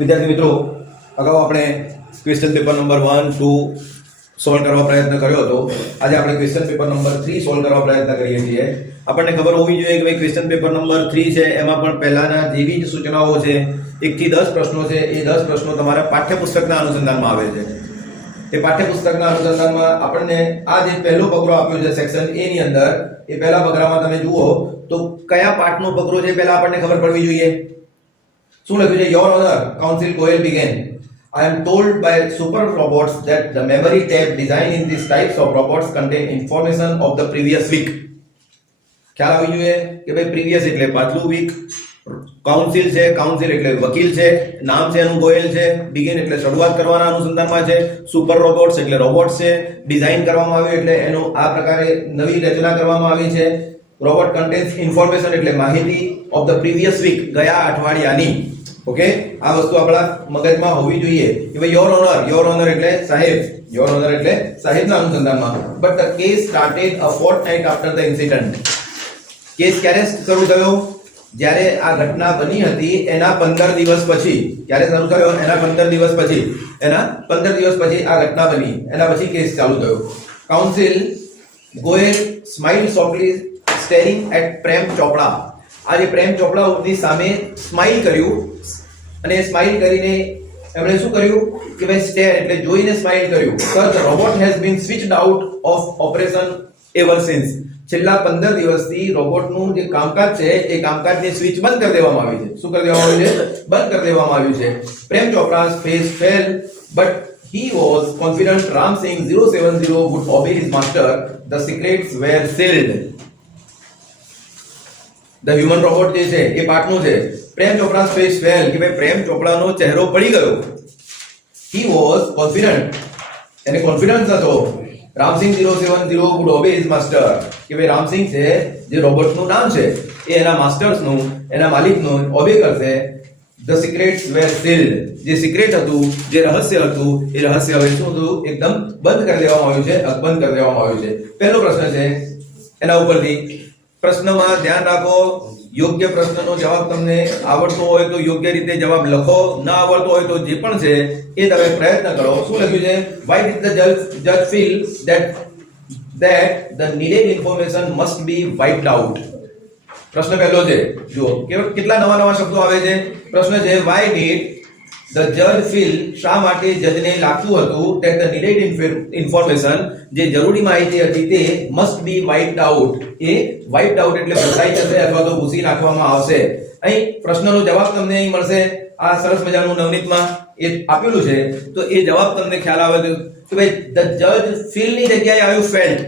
વિદ્યાર્થી મિત્રો, અગાઉ આપણે ક્વેશ્ચન પેપર નંબર 1 2 સોલ્વ કરવા પ્રયત્ન કર્યો હતો. આજે આપણે ક્વેશ્ચન પેપર નંબર 3 સોલ્વ કરવા પ્રયત્ન કરીએ છીએ. આપણને ખબર હોવી જોઈએ કે ભાઈ ક્વેશ્ચન પેપર નંબર 3 છે એમાં પણ પહેલાના જેવી જ સૂચનાઓ છે, 1 થી 10 પ્રશ્નો છે, એ 10 પ્રશ્નો તમારા પાઠ્યપુસ્તકના અનુસંધાનમાં આવે છે. એ પાઠ્યપુસ્તકના અનુસંધાનમાં આપણને આ જે પહેલો ફકરો આપ્યો છે સેક્શન A ની અંદર, એ પહેલા ફકરામાં તમે જુઓ તો કયા પાઠનો ફકરો છે પહેલા આપણને ખબર પડવી જોઈએ. શું લખ્યું છે? Your honour, counsel Goyal began. I am told by super robots that the memory tab designed in these types of robots contain information of the previous week. ખ્યાલ આવી જોઈએ કે ભાઈ પ્રીવિયસ એટલે પાછલું વીક, કાઉન્સિલ છે, કાઉન્સિલ એટલે વકીલ છે, નામ છે એનું ગોયલ છે, બિગિન એટલે શરૂઆત કરવાના અનુસંધાનમાં છે, સુપર રોબોટ્સ એટલે રોબોટ્સ છે, ડિઝાઇન કરવામાં આવ્યું એટલે એનું આ પ્રકારે નવી રચના કરવામાં આવી છે. રોબોટ કન્ટેન્સ ઇન્ફોર્મેશન એટલે માહિતી ઓફ ધ પ્રીવિયસ વીક, ગયા અઠવાડિયાની. ઓકે, આ વસ્તુ આપણા મગજમાં હોવી જોઈએ કે ભાઈ યોર ઓનર એટલે સાહેબ, યોર ઓનર એટલે સાહેબના અનુસંધાનમાં. But the case started a Fortnite after the incident. Case ક્યારે શરૂ થયો? જ્યારે આ ઘટના બની હતી એના 15 દિવસ પછી. ક્યારે શરૂ થયો? એના 15 દિવસ પછી. એના 15 દિવસ પછી આ ઘટના બની, એના પછી કેસ ચાલુ થયો. Counsel Goyal smile softly staring at Prem Chopra. આ જે પ્રેમ ચોપડાની સામે સ્માઇલ કર્યું, અને સ્માઇલ કરીને એમણે શું કર્યું કે ભાઈ સ્ટેર એટલે જોઈને સ્માઇલ કર્યું. Sir the robot has been switched out of operation ever since. છેલ્લા 15 દિવસથી રોબોટનું જે કામકાજ છે એ કામકાજની સ્વિચ બંધ કરી દેવામાં આવી છે. શું કરી દેવામાં આવ્યું છે? બંધ કરી દેવામાં આવ્યું છે. પ્રેમ ચોપડા's face fell, but he was confident Ram Singh 070 would obey his master. The secrets were sealed. The human robot જે છે એ પાઠનું છે. પ્રેમ ચોપડા's face fell કે ભાઈ પ્રેમ ચોપડાનો ચહેરો પડી ગયો. he was confident, એને કોન્ફિડન્સ હતો. Ramsinh 070 would obey his master કે ભાઈ રામસિંહ છે જે રોબોટનું નામ છે એ એના માસ્ટર્સનું, એના માલિકનું ઓબે કરશે. The secrets were sealed. જે સિક્રેટ હતું, જે રહસ્ય હતું, એ રહસ્ય હવે શું હતું? એકદમ બંધ કરી દેવામાં આવ્યું છે, અકબંધ કરી દેવામાં આવ્યું છે. પહેલો પ્રશ્ન છે એના ઉપરથી પ્રશ્નમાં ધ્યાન રાખો. યોગ્ય પ્રશ્નનો જવાબ તમને આવડતો હોય તો યોગ્ય રીતે જવાબ લખો, ના આવડતો હોય તો જે પણ છે એ તમે પ્રયત્ન કરો. શું લખ્યું છે? why did the judge feel that the needed information must be wiped out? પ્રશ્ન પહેલો છે, જુઓ કેટલા નવા નવા શબ્દો આવે છે. પ્રશ્ન છે why did the judge feel, શા માટે જજને લાગતું હતું that the needed information, જે જરૂરી માહિતી હતી તે must be wiped out. A wiped out એટલે ભૂસાઈ જશે અથવા તો ભૂસી નાખવામાં આવશે. અહીં પ્રશ્નનો જવાબ તમને અહીં મળશે. આ સરસ મજાનું નવનીતમાં એ આપેલું છે, તો એ જવાબ તમને ખ્યાલ આવે તો ભાઈ the judge feel ની જગ્યાએ આવ્યું felt.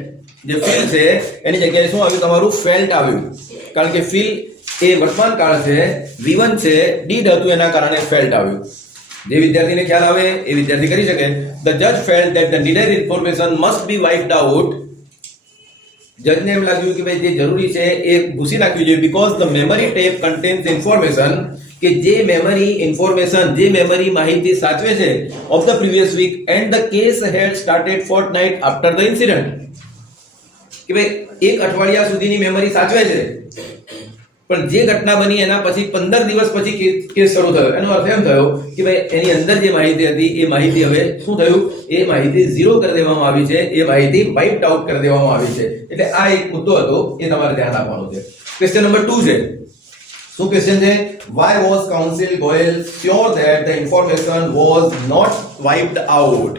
જે feel છે એની જગ્યાએ શું આવ્યું? તમારું felt આવ્યું. કારણ કે feel એ વર્તમાન કાળ છે, V1 છે, did હતું એના કારણે felt આવ્યું. જે વિદ્યાર્થીને ખ્યાલ આવે એ વિદ્યાર્થી કરી શકે. the judge felt that the needed information must be wiped out. જજને એમ લાગ્યું કે ભાઈ જે જરૂરી છે એ ભૂસી નાખવી જોઈએ. because the memory tape contains information, કે જે મેમરી ઇન્ફોર્મેશન, જે મેમરી માહિતી સાચવે છે of the previous week and the case had started fortnight after the incident. કે ભાઈ એક અઠવાડિયા સુધીની મેમરી સાચવે છે, પણ જે ઘટના બની એના પછી 15 દિવસ પછી કેસ શરૂ થયો. એનો અર્થ એમ થયો કે ભાઈ એની અંદર જે માહિતી હતી એ માહિતી હવે શું થયું? એ માહિતી ઝીરો કરી દેવામાં આવી છે, એ માહિતી વાઇપ્ડ આઉટ કરી દેવામાં આવી છે. એટલે આ એક મુદ્દો હતો, એ તમારે ધ્યાન રાખવાનું છે. ક્વેશ્ચન નંબર 2 છે. શું ક્વેશ્ચન છે? why was counsel Goyal sure that the information was not wiped out?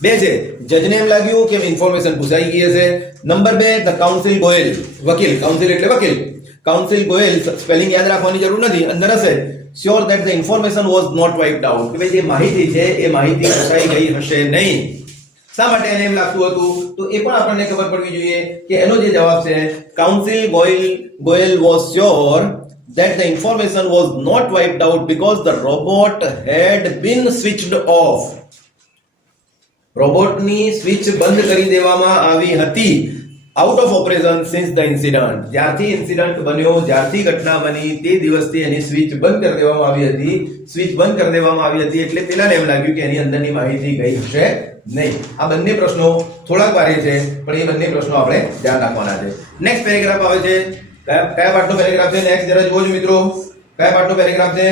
બે છે. જજને એમ લાગ્યું કે ઇન્ફોર્મેશન ભૂસાઈ ગઈ હશે. નંબર 2 ધ કાઉન્સિલ ગોયલ, વકીલ, કાઉન્સિલ એટલે વકીલ, કાઉન્સિલ ગોયલ, સ્પેલિંગ યાદ રાખવાની જરૂર નથી, અંદર હશે. sure that the information was not wiped out, કે ભાઈ જે માહિતી છે એ માહિતી ભૂસાઈ ગઈ હશે નહીં. શા માટે એને એમ લાગતું હતું? તો એ પણ આપણને ખબર પડવી જોઈએ કે એનો જે જવાબ છે council Goyal was sure that the information was not wiped out because the robot had been switched off. રોબોટની સ્વિચ બંધ કરી દેવામાં આવી હતી, out of operation since the incident. જ્યારથી ઇન્સિડન્ટ બન્યો, જ્યારથી ઘટના બની તે દિવસથી એની સ્વિચ બંધ કરી દેવામાં આવી હતી. સ્વિચ બંધ કરી દેવામાં આવી હતી એટલે પેલાને એમ લાગ્યું કે એની અંદરની માહિતી ગઈ હશે નહીં. આ બંને પ્રશ્નો થોડાક ભારે છે, પણ એ બંને પ્રશ્નો આપણે ધ્યાન રાખવાના છે. નેક્સ્ટ પેરેગ્રાફ આવે છે. કયા પાઠનો પેરેગ્રાફ છે? નેક્સ્ટ જરા જોજો મિત્રો, કયા પાઠનો પેરેગ્રાફ છે?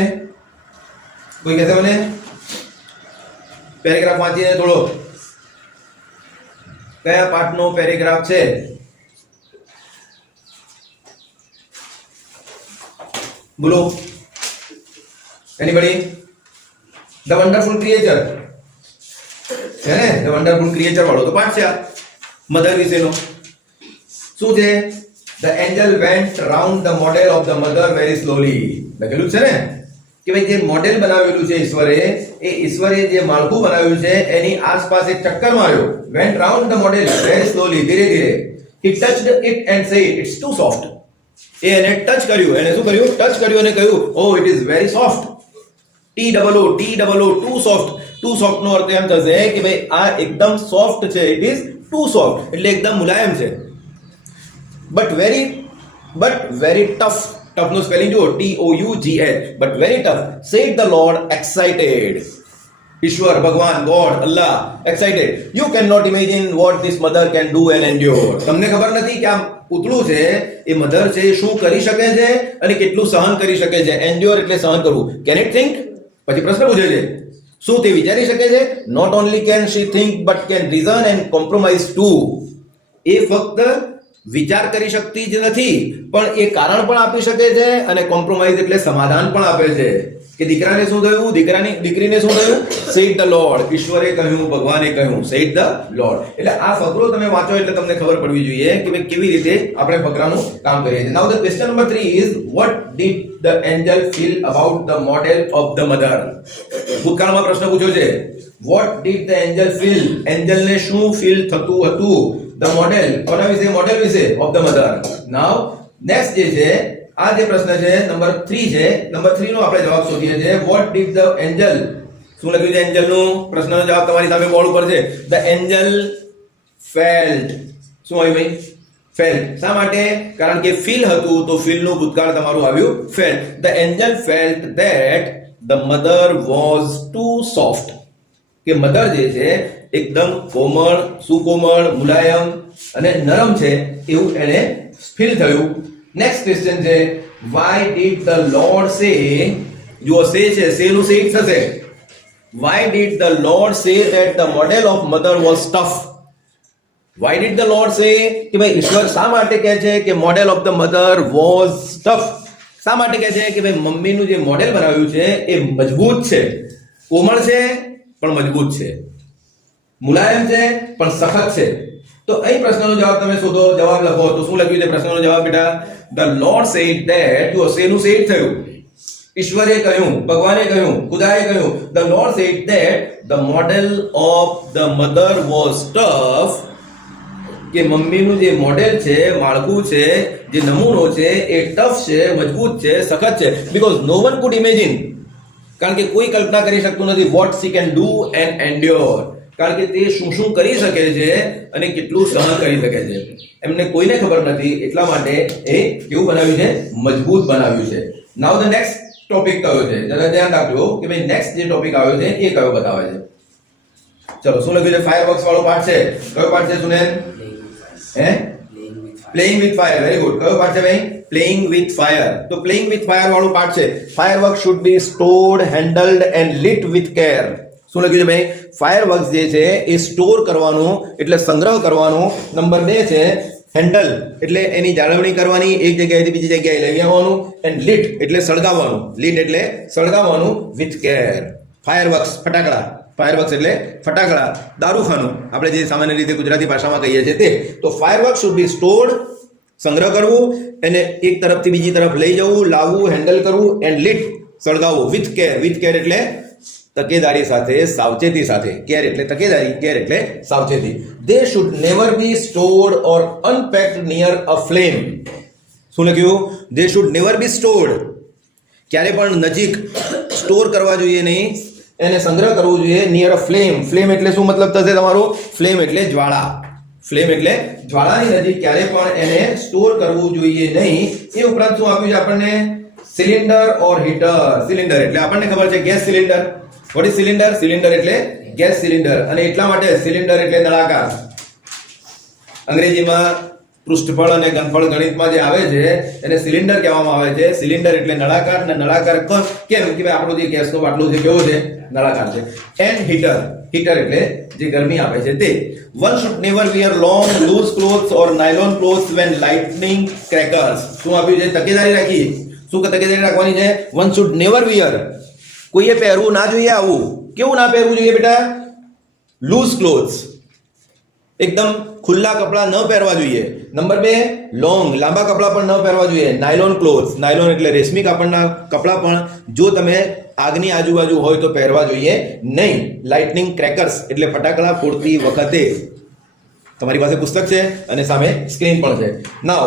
કોઈ કહેશે મને પેરેગ્રાફ વાંચીને થોડો કયા પાઠનો પેરેગ્રાફ છે? બોલો એનીબડી? ધ વન્ડરફુલ ક્રિએચર છે ને? ધ વન્ડરફુલ ક્રિએચર વાળો તો પાઠ છે આ મધર વિશેનો. શું છે? The Angel vent round the model of the mother very slowly. લખેલું છે ને કે ભાઈ જે મોડેલ બનાવેલું છે ઈશ્વરે, એ ઈશ્વરે જે માળખું બનાવ્યું છે એની આસપાસ એક ચક્કર માર્યો. Went round the model very slowly, ધીરે ધીરે. He touched it and said it's too soft. એને ટચ કર્યું. એને શું કર્યું? ટચ કર્યું અને કહ્યું oh it is very soft. TOO too soft. Too soft નો અર્થ એમ થશે કે ભાઈ આ એકદમ સોફ્ટ છે. ઇટ ઇઝ ટુ સોફ્ટ એટલે એકદમ મુલાયમ છે. But very tough. ટફ નું સ્પેલિંગ જુઓ, TOUGH. But very tough. Said the lord excited. ઈશ્વર, ભગવાન, God, Allah excited. You can not imagine what this mother can do and endure. તમને ખબર નથી કે આ પૂતળું છે એ મધર છે શું કરી શકે છે અને કેટલું સહન કરી શકે છે. એન્ડ્યોર એટલે સહન કરવું. Can it think? પછી પ્રશ્ન પૂછે છે શું તે વિચારી શકે છે? Not only can she think but can reason and compromise too. એ ફક્ત વિચાર કરી શકતી જ નથી પણ એ કારણ પણ આપી શકે છે અને કોમ્પ્રોમાઇઝ એટલે સમાધાન પણ આપે છે. કે દીકરાને શું થયું? દીકરીને શું થયું? Said the lord. ઈશ્વરે કહ્યું, ભગવાને કહ્યું. Said the lord. એટલે આ ફકરો તમે વાંચો એટલે તમને ખબર પડવી જોઈએ કે ભાઈ કેવી રીતે આપણે ફકરાનું કામ કરીએ છીએ. નાઉ the question number 3 is what did the angel feel about the model of the mother? ભૂતકાળમાં પ્રશ્ન પૂછ્યો છે what did the angel feel? એન્જલને શું ફીલ થતું હતું? the model કોના વિશે? મોડેલ વિશે of the mother. Now next જે છે આ જે પ્રશ્ન છે નંબર 3 છે. નંબર 3 નો આપણે જવાબ શોધીએ છીએ. what did the angel, શું લખ્યું છે એન્જલ નું? પ્રશ્નનો જવાબ તમારી સામે બોર્ડ ઉપર છે. the angel felt. શું આવ્યું ભાઈ? felt. શા માટે? કારણ કે ફીલ હતું તો ફીલ નું ભૂતકાળ તમારું આવ્યું felt. the angel felt that the mother was too soft. કે મધર જે છે એકદમ કોમળ, સુકોમળ, મુલાયમ અને નરમ છે એવું એને ફીલ થયું. નેક્સ્ટ ક્વેશ્ચન છે why did the lord say, જો સે છે સે નું સે થશે. why did the lord say that the model of mother was tough? why did the lord say કે ભાઈ ઈશ્વર શા માટે કહે છે કે model of the mother was tough? શા માટે કહે છે કે ભાઈ મમ્મીનું જે મોડેલ બનાવ્યું છે એ મજબૂત છે, કોમળ છે પણ મજબૂત છે, મુલાયમ છે પણ સખત છે. તો અહીં પ્રશ્નનો જવાબ તમે શોધો, જવાબ લખો. તો શું લખ્યું છે પ્રશ્નનો જવાબ બેટા? the lord said that, જો સે નું સેડ થયું. ઈશ્વરે કહ્યું, ભગવાને કહ્યું, ખુદાએ કહ્યું. the lord said that the model of the mother was tough. કે મમ્મીનું જે મોડેલ છે, માળખું છે, જે નમૂનો છે એ ટફ છે, મજબૂત છે, સખત છે. because no one could imagine, કારણ કે કોઈ કલ્પના કરી શકતું નથી what she can do and endure. કારણ કે તે શું શું કરી શકે છે અને કેટલું સહન કરી શકે છે એમને કોઈને ખબર નથી. એટલા માટે એ કેવું બનાવ્યું છે? મજબૂત બનાવ્યું છે. નાઉ ધ નેક્સ્ટ ટોપિક કયો છે? જરા ધ્યાન રાખજો કે ભાઈ નેક્સ્ટ જે ટોપિક આવ્યો છે એ કયો બતાવે છે. ચલો શું લખ્યું છે? ફાયરવર્ક્સ વાળો પાર્ટ છે. કયો પાર્ટ છે સુનેન? Playing with fire. Very good. કયો પાર્ટ છે ભાઈ? Playing with fire. તો પ્લેઇંગ વિથ ફાયર વાળું પાર્ટ છે. Firework should be stored, handled and lit with care. શું લખ્યું છે ભાઈ? ફાયરવર્ક્સ જે છે એ સ્ટોર કરવાનું એટલે સંગ્રહ કરવાનું. નંબર 2 છે હેન્ડલ એટલે એની જાળવણી કરવાની, એક જગ્યાએથી બીજી જગ્યાએ લઈ આવવાનું. એન્ડ લીટ એટલે સળગાવવાનું. લીટ એટલે સળગાવવાનું વિથ કેર. ફાયરવર્ક્સ ફટાકડા. ફાયરવર્ક્સ એટલે ફટાકડા, દારૂખાનું આપણે જે સામાન્ય રીતે ગુજરાતી ભાષામાં કહીએ છીએ તે. તો ફાયરવર્ક્સ શુડ બી સ્ટોર્ડ, સંગ્રહ કરવું, એને એક તરફથી બીજી તરફ લઈ જવું, લાવવું, હેન્ડલ કરવું. એન્ડ લીટ સળગાવવું વિથ કેર. વિથ કેર એટલે તકેદારી સાથે, સાવચેતી સાથે. કેર એટલે તકેદારી, કેર એટલે સાવચેતી. They should never be stored or unpacked near a flame. શું લખ્યું? They should never be stored, ક્યારે પણ નજીક સ્ટોર કરવા જોઈએ નહીં, એને સંગ્રહ કરવું જોઈએ. Near a flame. ફ્લેમ એટલે શું મતલબ થશે તમારો? ફ્લેમ એટલે જ્વાળા. ફ્લેમ એટલે જ્વાળાની નજીક ક્યારે પણ એને સ્ટોર કરવું જોઈએ નહીં. એ ઉપરાંત શું આપ્યું છે આપણને? સિલિન્ડર ઓર હીટર. સિલિન્ડર એટલે આપણને ખબર છે gas cylinder. What is cylinder? Cylinder એટલે ગેસ સિલિન્ડર. અને એટલા માટે સિલિન્ડર એટલે નળાકાર. અંગ્રેજીમાં પૃષ્ઠફળ અને ઘનફળ ગણિતમાં જે આવે છે એને સિલિન્ડર કહેવામાં આવે છે. સિલિન્ડર એટલે નળાકાર, અને નળાકાર કેમ કે ભાઈ આપણો જે ગેસનો બાટલો છે કેવો છે? નળાકાર છે. એન્ડ હીટર, હીટર એટલે જે ગરમી આપે છે તે. One should never wear long loose clothes or nylon clothes when lightning crackers. શું આપ્યું છે? તકેદારી રાખી. શું તકેદારી રાખવાની છે? One should never wear, કોઈએ પહેરવું ના જોઈએ આવું. કેવું ના પહેરવું જોઈએ બેટા? લૂઝ ક્લોથ્સ, એકદમ ખુલ્લા કપડા ન પહેરવા જોઈએ. નંબર 2, લોંગ, લાંબા કપડા પણ ન પહેરવા જોઈએ. નાયલોન ક્લોથ્સ, નાયલોન એટલે રેશમી કાપડના કપડા પણ જો તમે આગની આજુબાજુ હોય તો પહેરવા જોઈએ નહીં. લાઇટનિંગ ક્રેકર્સ એટલે ફટાકડા ફોડતી વખતે. તમારી પાસે પુસ્તક છે અને સામે સ્ક્રીન પણ છે. Now,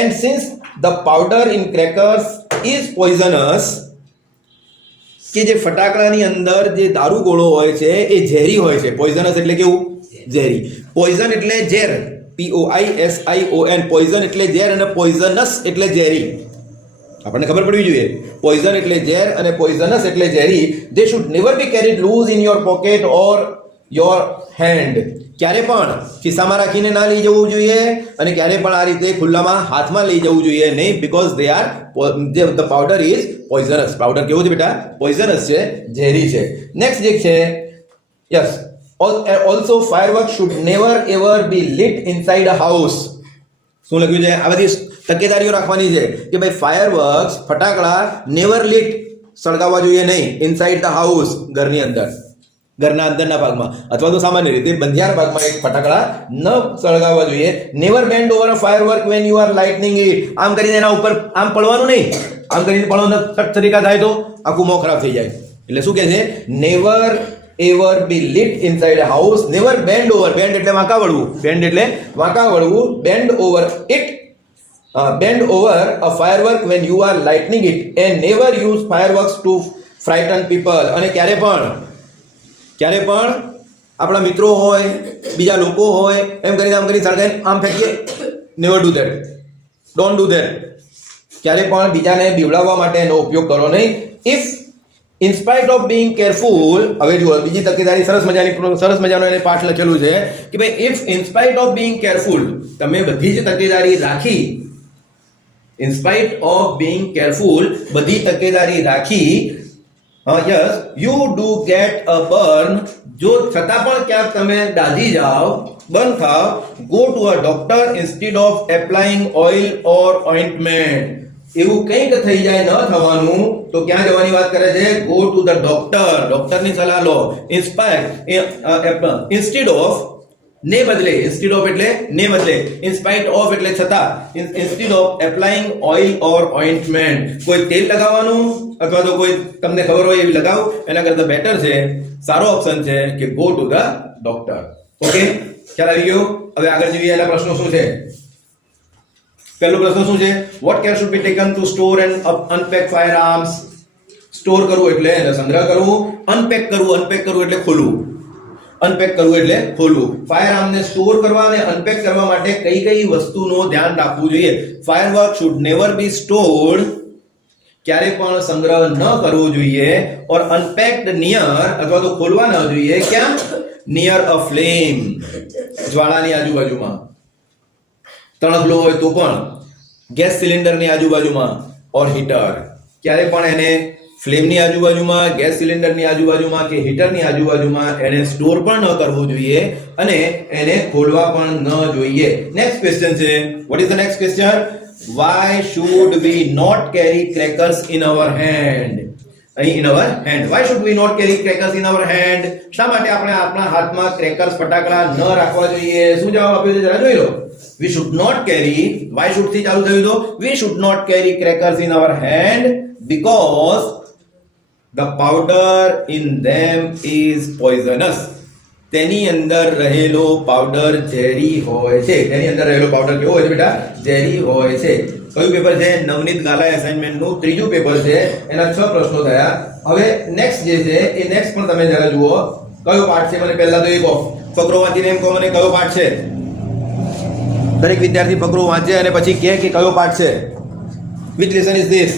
and since the powder in crackers is poisonous, કે જે ફટાકડાની અંદર જે દારૂ ગોળો હોય છે એ ઝેરી હોય છે. પોઈઝનસ એટલે કેવું? ઝેરી. પોઈઝન એટલે ઝેર, POISION. પોઈઝન એટલે ઝેર અને પોઈઝનસ એટલે ઝેરી. આપણને ખબર પડવી જોઈએ. પોઈઝન એટલે ઝેર અને પોઈઝનસ એટલે ઝેરી. They should never be carried loose in your pocket or your hand. ક્યારે પણ ખિસ્સામાં રાખીને ના લઈ જવું જોઈએ અને ક્યારે પણ આ રીતે ખુલ્લામાં હાથમાં લઈ જવું જોઈએ નહીં. Because they are the powder is poisonous. Powder કેવું છે બેટા? પોઈઝનસ છે, ઝેરી છે. નેક્સ્ટ જે છે, yes, also fireworks should never ever be lit inside a house. શું લખ્યું છે? આ બધી તકેદારીઓ રાખવાની છે કે ભાઈ ફાયરવર્ક્સ, ફટાકડા નેવર લિટ, સળગાવવા જોઈએ નહીં. ઇનસાઇડ ધ હાઉસ, ઘરની અંદર, ઘરના અંદરના ભાગમાં અથવા તો સામાન્ય રીતે બંધિયાર ભાગમાં એક ફટાકડા ન સળગાવવા જોઈએ. Never band over a firework when you are lightning it. આમ કરીને એના ઉપર આમ પડવાનું નહીં. આમ કરીને પડવાનો તરીકા થાય તો આખું મોં ખરાબ થઈ જાય. એટલે શું કહે છે? Never ever be lit inside a house. Never bend over. Bend એટલે વાંકા વળવું. Bend એટલે વાંકા વળવું. Bend over it. Bend over a firework when you are lighting it, and never use fireworks to frighten people. અને ક્યારે પણ આપણા મિત્રો હોય, બીજા લોકો હોય, એમ કરીને સળગાઈને આમ ફેંકીએ. Never do that. Don't do that. ક્યારે પણ બીજાને બીવડાવવા માટે એનો ઉપયોગ કરો નહીં. If in spite of being careful, હવે જુઓ બીજી તકેદારી સરસ મજાનો એને પાઠ લખેલું છે કે ભાઈ if in spite of being careful, તમે બધી જ તકેદારી રાખી, in spite of being careful, બધી તકેદારી રાખી, yes, you do get a burn, જો છતાં પણ ક્યાંક તમે દાઝી જાઓ, બર્ન થાવ, go to a doctor instead of applying oil or ointment. એવું કંઈક થઈ જાય ન થવાનું તો ક્યાં જવાની વાત કરે છે? ગો ટુ ધ ડોક્ટર, ડોક્ટરની સલાહ લો. ઇન્સ્ટેડ ઓફ, ને બદલે, ઇન્સ્ટેડ ઓફ એટલે ને બદલે, ઇનસ્પાઇટ ઓફ એટલે છતાં, instead of applying oil or ointment, કોઈ તેલ લગાવવાનું અથવા તો કોઈ તમને ખબર હોય એવી લગાવો, એના કરતા બેટર છે, સારો ઓપ્શન છે કે go to the doctor. Okay, ખ્યાલ આવી ગયો? હવે આગળ જોઈએ. એના પ્રશ્નો શું છે? પહેલો પ્રશ્ન શું છે? What care should be taken to store and unpack firearms. Store કરવું એટલે એને સંગ્રહ કરવું, અનપેક કરવું એટલે ખોલવું, અનપેક કરવું એટલે ખોલવું. ફાયર આર્મને સ્ટોર કરવા અને અનપેક કરવા માટે કઈ કઈ વસ્તુનો ધ્યાન રાખવું જોઈએ? Firework should never be stored, ક્યારે પણ સંગ્રહ ન કરવો જોઈએ. ઓર અનપેક્ડ નિયર, અથવા તો ખોલવા ન જોઈએ. ક્યાં? નિયર અ ફ્લેમ, જ્વાળાની આજુબાજુમાં. તણખલો હોય તો પણ. ગેસ સિલિન્ડરની આજુબાજુમાં ઓર હીટર, ક્યારે પણ એને ફ્લેમની આજુબાજુમાં, ગેસ સિલિન્ડરની આજુબાજુમાં કે હીટરની આજુબાજુમાં એને સ્ટોર પણ ન કરવું જોઈએ અને એને ખોલવા પણ ન જોઈએ. નેક્સ્ટ ક્વેશ્ચન છે, what is the next question? Why should we not carry crackers in our hand? અહીં in our hand. Why should we not carry crackers in our hand? શા માટે આપણે આપણા હાથમાં ક્રેકર્સ, ફટાકડા ન રાખવા જોઈએ? શું જવાબ આપ્યો છે જરા જોઈ લો. We should not carry, why should થી ચાલુ થયું તો we should not carry crackers in our hand because the powder in them is poisonous. તેની અંદર રહેલો પાવડર ઝેરી હોય છે. તેની અંદર રહેલો પાવડર કેવો હોય છે બેટા? ઝેરી હોય છે. કયું પેપર છે? નવનીત ગાલા એસાઇનમેન્ટનું ત્રીજું પેપર છે. એના 6 પ્રશ્નો થયા. હવે નેક્સ્ટ જે છે એ નેક્સ્ટ પણ તમે જરા જુઓ. કયો પાઠ છે? મને પહેલા તો એક ફકરો વાંચીને એમ કહો મને કયો પાઠ છે. દરેક વિદ્યાર્થી ફકરો વાંચે અને પછી કહે કે કયો પાઠ છે. Which lesson is this?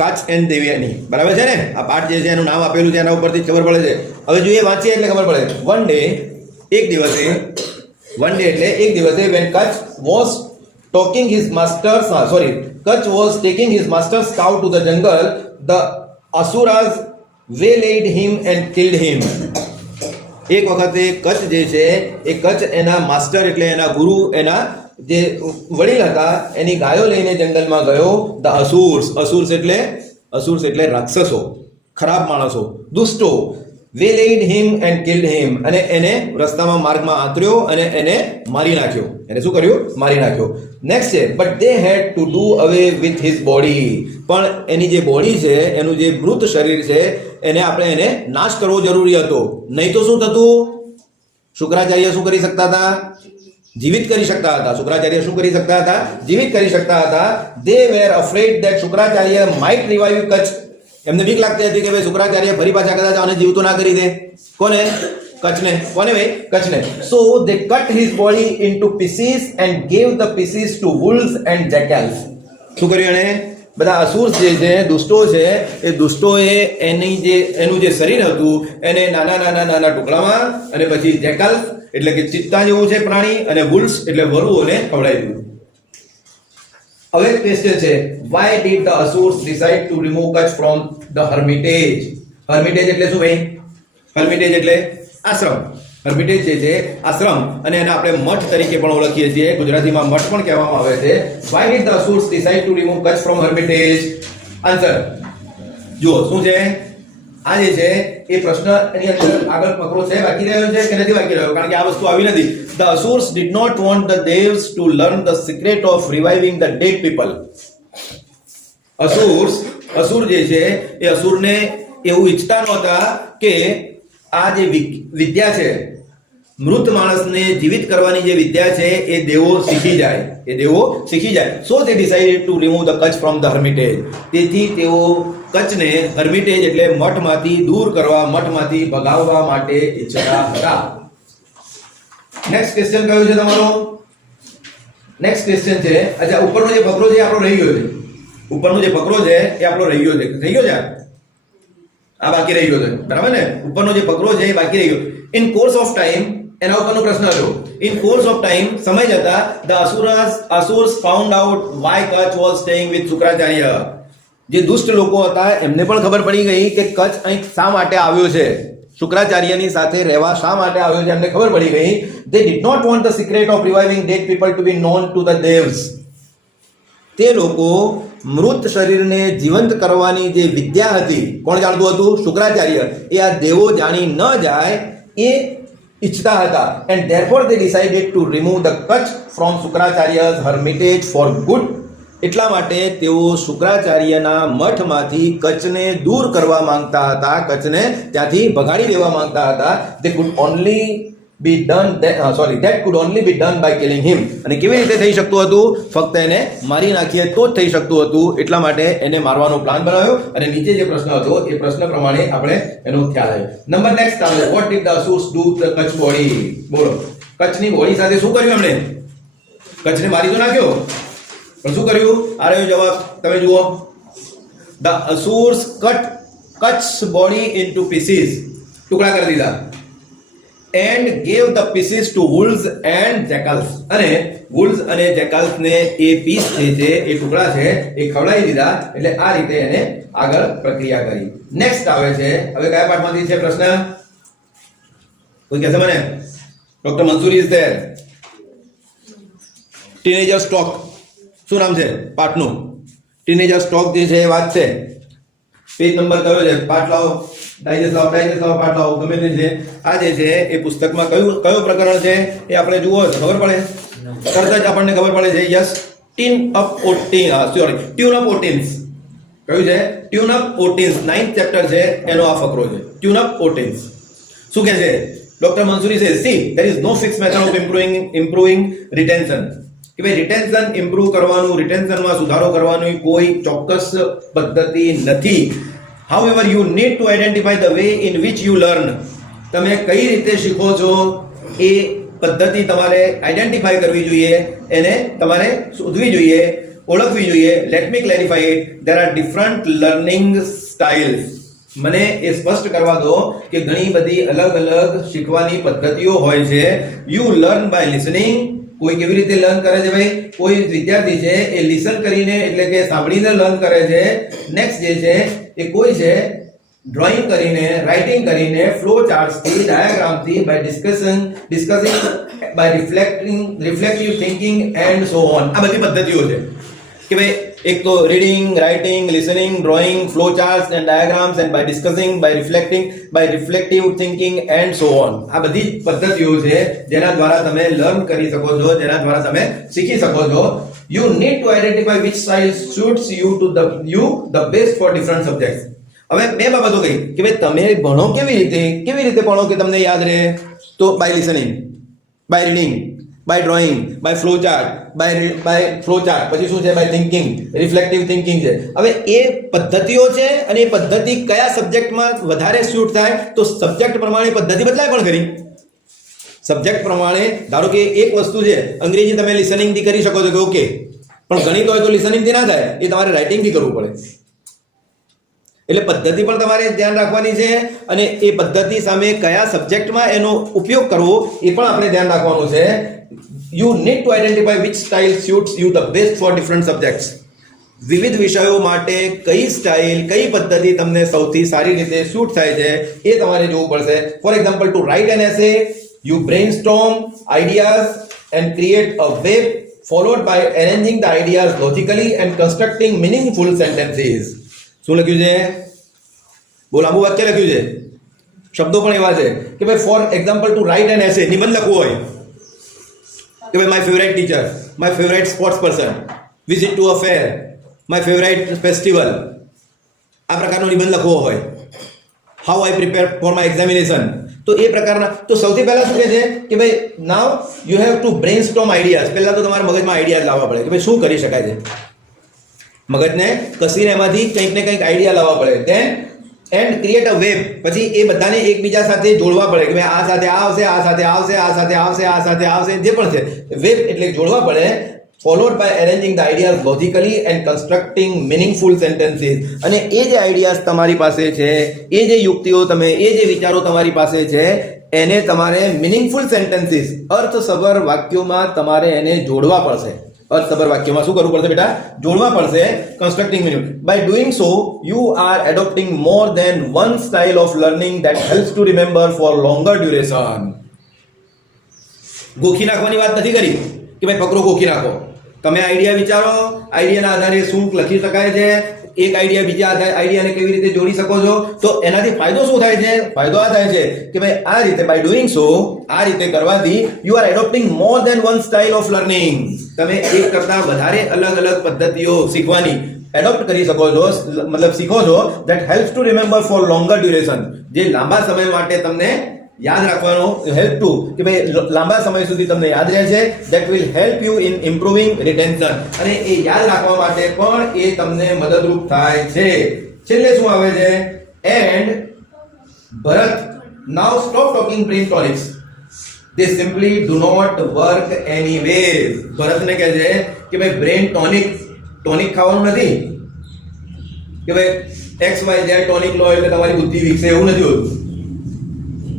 કાચ એન્ડ દેવ્યાની. બરાબર છે ને? આ પાઠ જે છે એનું નામ આપેલું છે એના ઉપરથી ખબર પડે છે. હવે જો એ વાંચીએ એટલે ખબર પડે. વન ડે, એક દિવસે, One day એટલે એક દિવસે when Kach was taking his master's cow to the jungle, the asuras waylaid him and killed him. એક વખતે કચ્છ જે છે એ કચ્છ એના માસ્ટર એટલે એના ગુરુ એના જે વડીલ હતા એની ગાયો લઈને જંગલમાં ગયો. ધ અસુર્સ એટલે રાક્ષસો, ખરાબ માણસો, દુષ્ટો. waylaid him and killed him, અને એને રસ્તામાં માર્ગમાં આંતર્યો અને એને મારી નાખ્યો. એને શું કર્યું? મારી નાખ્યો. નેક્સ્ટ છે but they had to do away with his body. પણ એની જે બોડી છે, એનું જે મૃત શરીર છે, એને નાશ કરવો જરૂરી હતો. નહીં તો શું થતું? શુક્રાચાર્ય શું કરી શકતા હતા? જીવિત કરી શકતા હતા. શુક્રાચાર્ય શું કરી શકતા હતા? જીવિત કરી શકતા હતા. they were afraid that Shukracharya might revive Kach. એમને બીક લાગતી હતી કે ભાઈ શુક્રાચાર્ય ફરી પાછા કદાચ આને જીવતો ના કરી દે. કોને? કચ્છને. કોને ભાઈ? કચ્છને. so they cut his body into pieces and gave the pieces to wolves and jackals. શું કર્યું એને? બધા અસુર્સ જે છે, દુષ્ટો છે, એ દુષ્ટોએ એનું જે શરીર હતું એને નાના ટુકડામાં અને પછી જેકલ્સ એટલે કે ચિત્તા જેવું છે પ્રાણી અને વુલ્સ એટલે વરુઓને ખવડાવી દીધું. હવે ક્વેશ્ચન છે why did the asurs decide to remove Kach from the hermitage? hermitage એટલે શું ભાઈ? hermitage એટલે આશ્રમ. hermitage જે છે આશ્રમ, અને એને આપણે મઠ તરીકે પણ ઓળખીએ છીએ. ગુજરાતીમાં મઠ પણ કહેવામાં આવે છે. why did the asurs decide to remove Kach from hermitage? Answer જુઓ શું છે. આ જે છે એ પ્રશ્ન એની અંદર આગળ પકડો છે, બાકી રહ્યો છે કે નથી બાકી રહ્યો? કારણ કે આ વસ્તુ આવી નથી. The Asurs did not want the devs to learn the secret of reviving the dead people. Asura જે છે એ અસુરને એવું ઈચ્છતા નહોતા કે આ જે વિદ્યા છે, મૃત માણસને જીવિત કરવાની જે વિદ્યા છે એ દેવો શીખી જાય. So they decided to remove the Kach from the hermitage. તેથી તેઓ કચ્છને હર્મિટેજ એટલે મઠમાંથી દૂર કરવા, મઠમાંથી ભગાવવા માટે ઈચ્છતા હતા. નેક્સ્ટ ક્વેશ્ચન કયો છે તમારો? નેક્સ્ટ ક્વેશ્ચન છે, અચ્છા ઉપરનો જે ફકરો છે આપણો રહી ગયો છે. ઉપરનો જે ફકરો છે એ આપણો રહી ગયો છે. થઈ ગયો છે આ બાકી રહી ગયો છે, બરાબર ને? ઉપરનો જે ફકરો છે એ બાકી રહી ગયો. ઇન કોર્સ ઓફ ટાઈમ, એના ઉપરનો પ્રશ્ન હતો. ઇન કોર્સ ઓફ ટાઈમ, સમય જતા, the Asuras found out why Kacha was staying with Shukracharya. જે દુષ્ટ લોકો હતા એમને પણ ખબર પડી ગઈ કે કચ્છ અહીં શા માટે આવ્યો છે, શુક્રાચાર્યની સાથે રહેવા શા માટે આવ્યો છે, એમને ખબર પડી ગઈ. they did not want the secret of reviving dead people to be known to the devs. તે લોકો મૃત શરીરને જીવંત કરવાની જે વિદ્યા હતી, કોણ જાણતું હતું? શુક્રાચાર્ય. એ આ દેવો જાણી ન જાય એ ઈચ્છતા હતા. and therefore they decided to remove the Kach from શુક્રાચાર્ય's hermitage for good. એટલા માટે તેઓ શુક્રાચાર્યના મઠમાંથી કચ્છને દૂર કરવા માંગતા હતા, કચ્છને ત્યાંથી ભગાડી દેવા માંગતા હતા. that could only be done by killing him. અને કેવી રીતે થઈ શકતું હતું? ફક્ત એને મારી નાખીએ તો જ થઈ શકતું હતું. એટલા માટે એને મારવાનો પ્લાન બનાવ્યો. અને નીચે જે પ્રશ્ન હતો એ પ્રશ્ન પ્રમાણે આપણે એનો ખ્યાલ આવ્યો. નંબર નેક્સ્ટ આવે, what did the Asurs do to the Kach body? બોલો, કચ્છની બોડી સાથે શું કર્યું એમણે? કચ્છને મારી તો નાખ્યો, પણ શું કર્યું? આ રહ્યો જવાબ, તમે જુઓ. The Asurs cut Kach's body into pieces. ટુકડા કરી દીધા. and gave the pieces to wolves and jackals. અને wolves અને jackals ને એ પીસ છે એ ટુકડા છે એ ખવડાવી દીધા. એટલે આ રીતે એને આગળ પ્રક્રિયા કરી. નેક્સ્ટ આવે છે, હવે કયા પાઠમાંથી છે પ્રશ્ન? કોઈ કહેશે મને? Doctor Mansuri is there. Teenager stock, શું નામ છે પાઠનું? ટીનેજર સ્ટોક જે છે એ વાત છે. પેજ નંબર કયો છે? પાઠ લાવો, ડાયજેસ્ટ લાવો, પાઠ લાવો, ગમે તે છે. આ જે છે એ પુસ્તકમાં કયો પ્રકરણ છે એ આપણે જુઓ, ખબર પડે, તરત જ આપણને ખબર પડે છે. યસ, ટ્યુન અપ ઓટીન્સ. કયું છે? Tune up ઓટીન્સ. 9th ચેપ્ટર છે એનો આ ફકરો છે, ટ્યુન અપ ઓટીન્સ. શું કહે છે ડોક્ટર મંસૂરી? છે C there is no fixed method of improving retention. કે ભાઈ રિટેન્શન ઇમ્પ્રૂવ કરવાનું, રિટેન્શનમાં સુધારો કરવાની કોઈ ચોક્કસ પદ્ધતિ નથી. However, you need to identify the way in which you learn. તમે કઈ રીતે શીખો છો એ પદ્ધતિ તમારે આઈડેન્ટિફાઈ કરવી જોઈએ, એને તમારે શોધવી જોઈએ, ઓળખવી જોઈએ. Let me clarify it. There are different learning styles. મને એ સ્પષ્ટ કરવા દો કે ઘણી બધી અલગ અલગ શીખવાની પદ્ધતિઓ હોય છે. You learn by listening. કોઈ કેવી રીતે લર્ન કરે છે ભાઈ? કોઈ વિદ્યાર્થી છે એ લિસન કરીને એટલે કે સાંભળીને લર્ન કરે છે. નેક્સ્ટ જે છે એ કોઈ છે ડ્રોઈંગ કરીને, રાઇટિંગ કરીને, ફ્લો ચાર્ટ્સ થી, ડાયાગ્રામ થી, by discussing by reflective thinking and so on. આ બધી પદ્ધતિઓ છે કે ભાઈ એક તો reading, writing, listening, drawing, flow charts and diagrams and by discussing by reflective thinking and so on. આ બધી પદ્ધતિઓ છે જેના દ્વારા તમે લર્ન કરી શકો છો, જેના દ્વારા તમે શીખી શકો છો. You need to identify which style suits the best for different subjects. હવે બે બાબતો કહી કે ભાઈ તમે ભણો કેવી રીતે ભણો કે તમને યાદ રહે? તો by listening, by reading, by drawing, by flow chart, પછી શું છે? બાય થિંકિંગ, રિફ્લેક્ટિવ થિંકિંગ છે. હવે એ પદ્ધતિઓ છે અને એ પદ્ધતિ કયા સબ્જેક્ટમાં વધારે સ્યુટ થાય તો સબ્જેક્ટ પ્રમાણે પદ્ધતિ બદલાય પણ ખરી. સબ્જેક્ટ પ્રમાણે ધારો કે એક વસ્તુ છે અંગ્રેજી તમે લિસનિંગ થી કરી શકો છો કે ઓકે, પણ ગણિત હોય તો લિસનિંગ થી ના થાય, એ તમારે રાઇટિંગ થી કરવું પડે. એટલે પદ્ધતિ પણ તમારે ધ્યાન રાખવાની છે અને એ પદ્ધતિ સામે કયા સબ્જેક્ટમાં એનો ઉપયોગ કરવો એ પણ આપણે ધ્યાન રાખવાનું છે. You need to identify which style suits you the best for different subjects. વિવિધ વિષયો માટે કઈ સ્ટાઇલ, કઈ પદ્ધતિ તમને સૌથી સારી રીતે સ્યુટ થાય છે એ તમારે જોવું પડશે. For example, to write an essay, you brainstorm ideas and create a web followed by arranging the ideas logically and constructing meaningful sentences. શું લખ્યું છે? બહુ લાંબુ વાક્ય લખ્યું છે, શબ્દો પણ એવા છે કે ભાઈ for example to write an essay, નિબંધ લખવું હોય કે ભાઈ my favourite teacher, my favourite sports person, visit to a fair, my favourite festival, આ પ્રકારનો નિબંધ લખવો હોય. How I prepare for my examination, તો એ પ્રકારના. તો સૌથી પહેલા શું કહે છે કે ભાઈ નાઉ યુ હેવ ટુ બ્રેઇનસ્ટોર્મ આઈડિયાઝ. પહેલા તો તમારા મગજમાં આઈડિયાઝ લાવવા પડે કે ભાઈ શું કરી શકાય છે. મગજને કસીને એમાંથી કંઈક ને કંઈક આઈડિયા લાવવા પડે. Than and create a web, પછી એ બધાને એકબીજા સાથે જોડવા પડે કે ભાઈ આ સાથે આ આવશે, આ સાથે આવશે, આ સાથે આવશે, આ સાથે આવશે, જે પણ છે વેબ એટલે જોડવા પડે. followed by arranging the ideas logically and constructing meaningful sentences. અને એ જે આઈડિયાઝ તમારી પાસે છે, એ જે યુક્તિઓ તમે, એ જે વિચારો તમારી પાસે છે, એને તમારે મિનિંગફુલ સેન્ટેન્સીસ, અર્થસભર વાક્યોમાં તમારે એને જોડવા પડશે. અર્થસભર વાક્યમાં શું કરવું પડશે બેટા? જોડવા પડશે. Constructing meaning. By doing so you are adopting more than one style of learning that helps to remember for longer duration. ગોખી નાખવાની વાત નથી કરી કે ભાઈ ફકરો ગોખી નાખો. તમે આઈડિયા વિચારો, આઈડિયાના આધારે શું લખી શકાય છે, એક આઈડિયા બીજા આઈડિયાને કેવી રીતે જોડી શકો છો. તો એનાથી ફાયદો શું થાય છે? ફાયદો આ થાય છે કે ભાઈ આ રીતે બાય ડુઈંગ સો, આ રીતે કરવાથી you are adopting more than one style of learning. તમે એક કરતા વધારે અલગ અલગ પદ્ધતિઓ શીખવાની એડોપ્ટ કરી શકો છો, મતલબ શીખો છો. That helps to remember for longer duration, જે લાંબા સમય માટે તમને યાદ રાખવાનો હેલ્પ ટુ, કે ભાઈ લાંબા સમય સુધી તમને યાદ રહે છે. That will help you in improving retention, અને એ યાદ રાખવા માટે પણ એ તમને મદદરૂપ થાય છે. છેલ્લે શું આવે છે? And Bharat now stop talking brain tonics, they simply do not work anyways. ભરતને કહે છે કે ભાઈ બ્રેન ટોનિક ખાવાનું નથી કે ભાઈ XYZ ટોનિક લો એટલે તમારી બુદ્ધિ વિકસે, એવું નથી હોતું.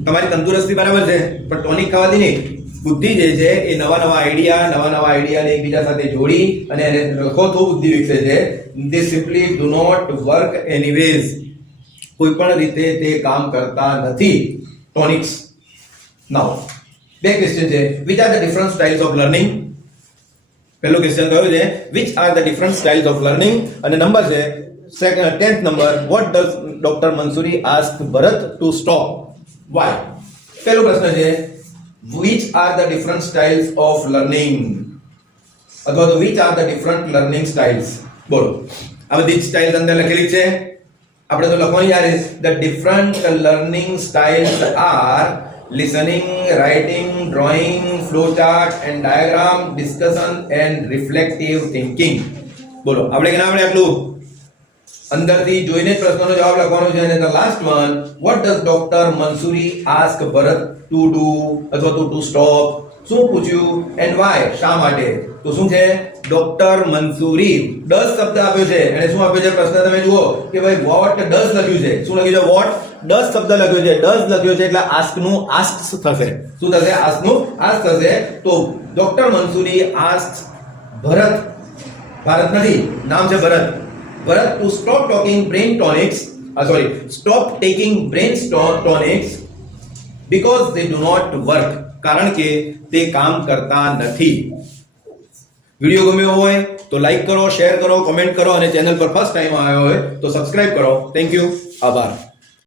તમારી તંદુરસ્તી બરાબર છે પણ ટોનિક ખાવાથી નહીં. બુદ્ધિ જે છે એ નવા આઈડિયાને એકબીજા સાથે જોડી અને એને લખો તો બુદ્ધિ વિકસે છે. they simply do not work anyways, કોઈ પણ રીતે તે કામ કરતા નથી ટોનિક્સ. નાઉ બે ક્વેશ્ચન છે. which are the different styles of learning? પહેલો ક્વેશ્ચન કયો છે? which are the different styles of learning? અને નંબર છે 10th number, what does Dr. Mansoori ask Bharat to stop? Why? પહેલો પ્રશ્ન છે which are the different styles of learning, અથવા તો which are the different learning styles. બોલો, આ બધી સ્ટાઇલ અંદર લખેલી છે, આપણે તો લખવાની યાર. the different learning styles are listening, writing, drawing, flowchart and diagram, discussion and reflective thinking. બોલો, આપણે કે ના આપણે આટલું અંદરથી જોઈને જ પ્રશ્નનો જવાબ લખવાનો છે. અને the last one, what does Dr. Mansoori ask Bharat to do અથવા તો to stop? શું પૂછ્યું એન્ડ વાય, શા માટે? તો શું છે? ડોક્ટર મંસૂરી ડઝ શબ્દ આપ્યો છે. એને શું આપ્યો છે? પ્રશ્ન તમે જુઓ કે ભાઈ વોટ ડઝ લખ્યું છે. શું લખ્યું છે? વોટ ડઝ શબ્દ લખ્યો છે. ડઝ લખ્યો છે એટલે આસ્ક નું આસ્ક થશે. શું થશે? આસ્ક નું આસ્ક થશે. તો ડોક્ટર મંસૂરી આસ્ક ભરત, ભારત નથી, નામ છે Bharat, Bharat to stop talking brain tonics, stop taking brain tonics because they do not work, કારણ કે તે કામ કરતા નથી. વિડિયો ગમ્યો હોય તો લાઈક કરો, શેર કરો, કમેન્ટ કરો અને ચેનલ પર ફર્સ્ટ ટાઈમ આવ્યો હોય તો સબસ્ક્રાઇબ કરો. Thank you. આભાર.